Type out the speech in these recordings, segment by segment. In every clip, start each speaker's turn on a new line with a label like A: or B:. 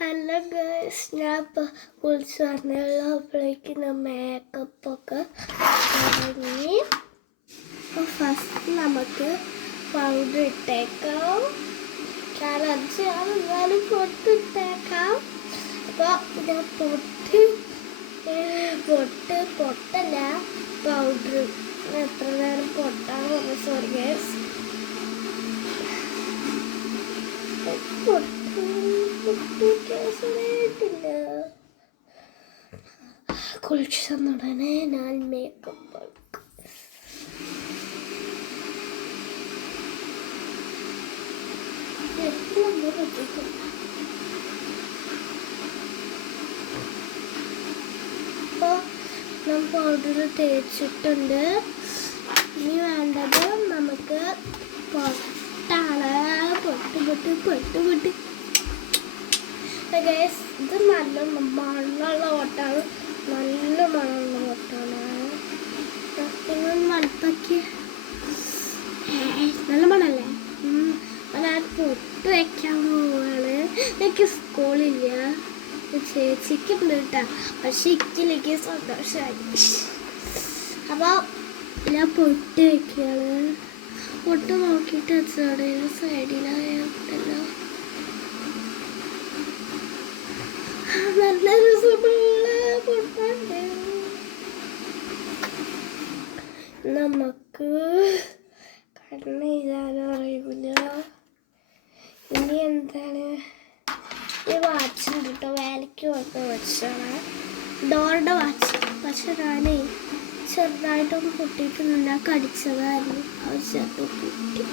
A: Hello girls ഞാൻ ഇപ്പോൾ കുളിച്ച് വന്നുള്ളപ്പോഴേക്കും അപ്പോഴേക്കും മേക്കപ്പൊക്കെ തുടങ്ങി. ഫസ്റ്റ് നമുക്ക് പൗഡർ ഇട്ടേക്കാം. കലർച്ചയാണ് എന്നാലും പൊട്ടിട്ടേക്കാം അപ്പോൾ ഞാൻ പൊട്ട് പൊട്ട് പൊട്ടല്ല പൗഡർ എത്ര നേരം പൊട്ടാണ് സോറി ഗേൾസ് കുളിച്ച തന്നുടനെ ഞാൻ മേക്കപ്പ് അപ്പോൾ പൗഡർ തേച്ചിട്ടുണ്ട് ഇനി വേണ്ടത് നമുക്ക് പൊട്ടാണ് പൊട്ട് പൊട്ട് പൊട്ട് പൊട്ട് ഗൈസ് ഇത് നല്ല മണ്ണുള്ള ഓട്ടാണ് നല്ല മണ്ണുള്ള ഓട്ടാണ് നിങ്ങൾ മണപ്പാക്കി നല്ല മണല്ലേ ഞാൻ പൊട്ട് വയ്ക്കാൻ പോവാണ്. എനിക്ക് സ്കൂളില്ല. ചേച്ചിക്ക് ഉണ്ട് പക്ഷെ ഇക്കിലേക്ക് സന്തോഷമായി അപ്പോൾ ഞാൻ പൊട്ട് വയ്ക്കുകയാണ് പൊട്ട് നോക്കിയിട്ട് വെച്ചോടെ സൈഡിലായാലോ നല്ല രസമുള്ള പൊട്ടുണ്ട് നമുക്ക് കണ്ണ് അറിയില്ല ഇനി എന്താണ്? ഈ വാച്ച് ഉണ്ട് കേട്ടോ വേലയ്ക്ക് വന്ന വാച്ചാണ് ഡോറിന്റെ വാച്ച് പക്ഷെ ഞാനേ ചെറുതായിട്ടൊന്ന് പൊട്ടിയിട്ടൊന്നുമില്ല കടിച്ചതായിരുന്നു. അത് ചെറുത് പൊട്ടി.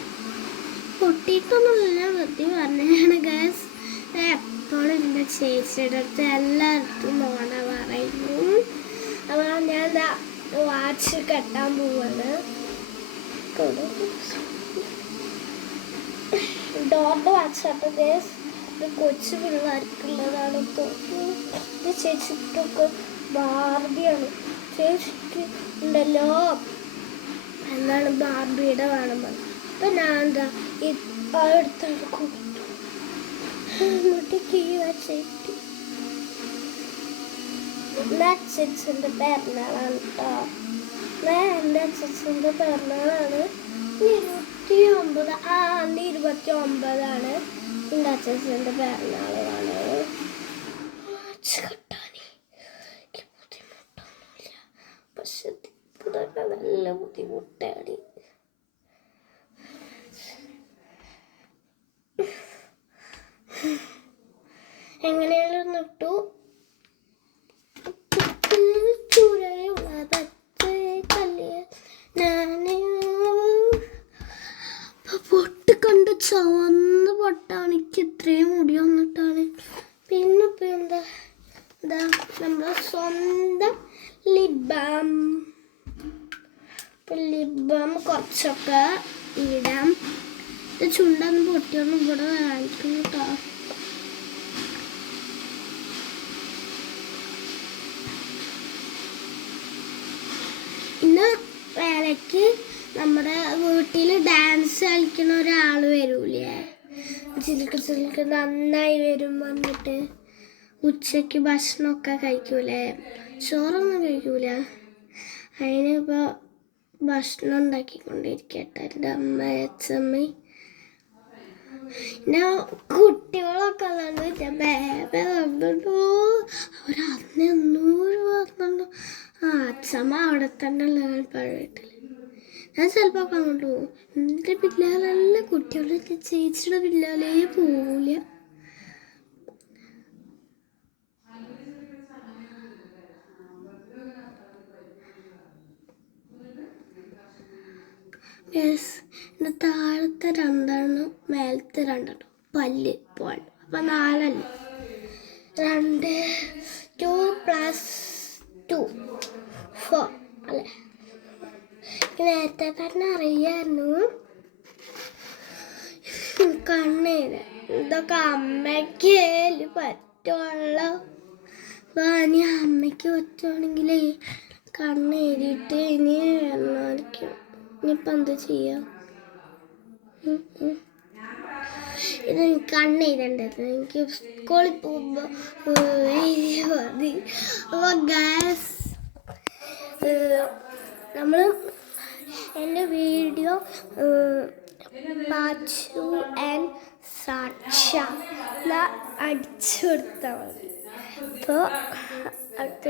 A: പൊട്ടിയിട്ടൊന്നുമില്ല വെറുതെ പറഞ്ഞാണ് ഗ്യാസ് എപ്പോഴും എന്റെ ചേച്ചിയുടെ അടുത്ത് എല്ലായിടത്തും നോണ പറയുന്നു. അപ്പോൾ ഞാൻ വാച്ച് കെട്ടാൻ പോവാണ്. ഡോറിന്റെ വാട്സാപ്പ് ഗേസ് ഇത് കൊച്ചു പിള്ളേർക്കുള്ളതാണ്. ഇത് ചേച്ചിട്ടൊക്കെ ബാർബിയാണ്. ചേച്ചിക്ക് ഉണ്ടല്ലോ. എന്നാണ് ബാർബിയുടെ വേണം പറഞ്ഞത് അപ്പം ഞാൻ എന്താ ഈ അടുത്താണ് കൊടുത്തു എന്നിട്ട് കീ വെച്ചിട്ട് അച്ഛന്റെ പിറന്നാളാണ് കേട്ടോ എന്റെ അച്ഛന്റെ പിറന്നാളാണ്? ഇരുപത്തി ഒമ്പത് ആ അന്ന് ഇരുപത്തി ഒമ്പതാണ് എന്റെ അച്ഛന്റെ പിറന്നാളാണ് പക്ഷെ തന്നെ നല്ല ബുദ്ധിമുട്ടാണ്. എങ്ങനെയാലും നിട്ടു ചുവന്ന് പൊട്ടാണ്. എനിക്ക് ഇത്രയും മുടി വന്നിട്ടാണ്. പിന്നെ ഇപ്പൊ എന്താ? എന്താ? നമ്മളെ സ്വന്തം ലിബാം. ലിബാം കുറച്ചൊക്കെ ഇടാം. ഇത് ചുണ്ടെന്ന് പൊട്ടിയൊന്നും ഇവിടെ കാണിക്കുന്നു കേട്ടോ. ഇന്ന് വേലയ്ക്ക് നമ്മുടെ വീട്ടിൽ ഡാൻസ് കളിക്കുന്ന ഒരാൾ വരൂലേ? ചിലക്ക് ചിലക്ക് നന്നായി വരും വന്നിട്ട് ഉച്ചയ്ക്ക് ഭക്ഷണമൊക്കെ കഴിക്കൂലേ? ചോറൊന്നും കഴിക്കൂല. അതിനിപ്പോൾ ഭക്ഷണം ഉണ്ടാക്കിക്കൊണ്ടിരിക്കട്ടെ എന്റെ അമ്മ അച്ഛമ്മ പിന്നെ കുട്ടികളൊക്കെ ഉള്ളത് ബേബ വന്നിട്ടു. അവർ അന്ന് ആ അച്ഛമ്മ അവിടെ തന്നെ ഉള്ളതാണ് പഴയട്ടിൽ ഞാൻ ചിലപ്പോൾ അങ്ങോട്ട് പോകും എന്റെ പിന്നാലെ കുട്ടികളുടെ ചേച്ചിയുടെ പിള്ളേരെ പോവില്ല യെസ് എന്റെ താഴത്തെ രണ്ടെണ്ണം മേലത്തെ രണ്ടെണ്ണം. പല്ല് പോകണം അപ്പം നാലല്ല? രണ്ട് ടു പ്ലസ് കണ്ണേന് ഇതൊക്കെ അമ്മയ്ക്ക് പറ്റുള്ളൂ ഇനി അമ്മയ്ക്ക് പറ്റുവാണെങ്കിൽ കണ്ണേരിട്ട് എഴുതിയിട്ട് ഇനി എണ്ണായിരിക്കും ഇനിയിപ്പോൾ എന്താ ചെയ്യാം. ഇത് എനിക്ക് കണ്ണ് എഴുതണ്ടായിരുന്നു എനിക്ക് സ്കൂളിൽ പോകുമ്പോൾ മതി. അപ്പോൾ ഗ്യാസ് നമ്മൾ എന്റെ വീഡിയോ പാച്ചു ആൻഡ് സാക്ഷ അടിച്ചു കൊടുത്താൽ മതി അപ്പോൾ അടുത്ത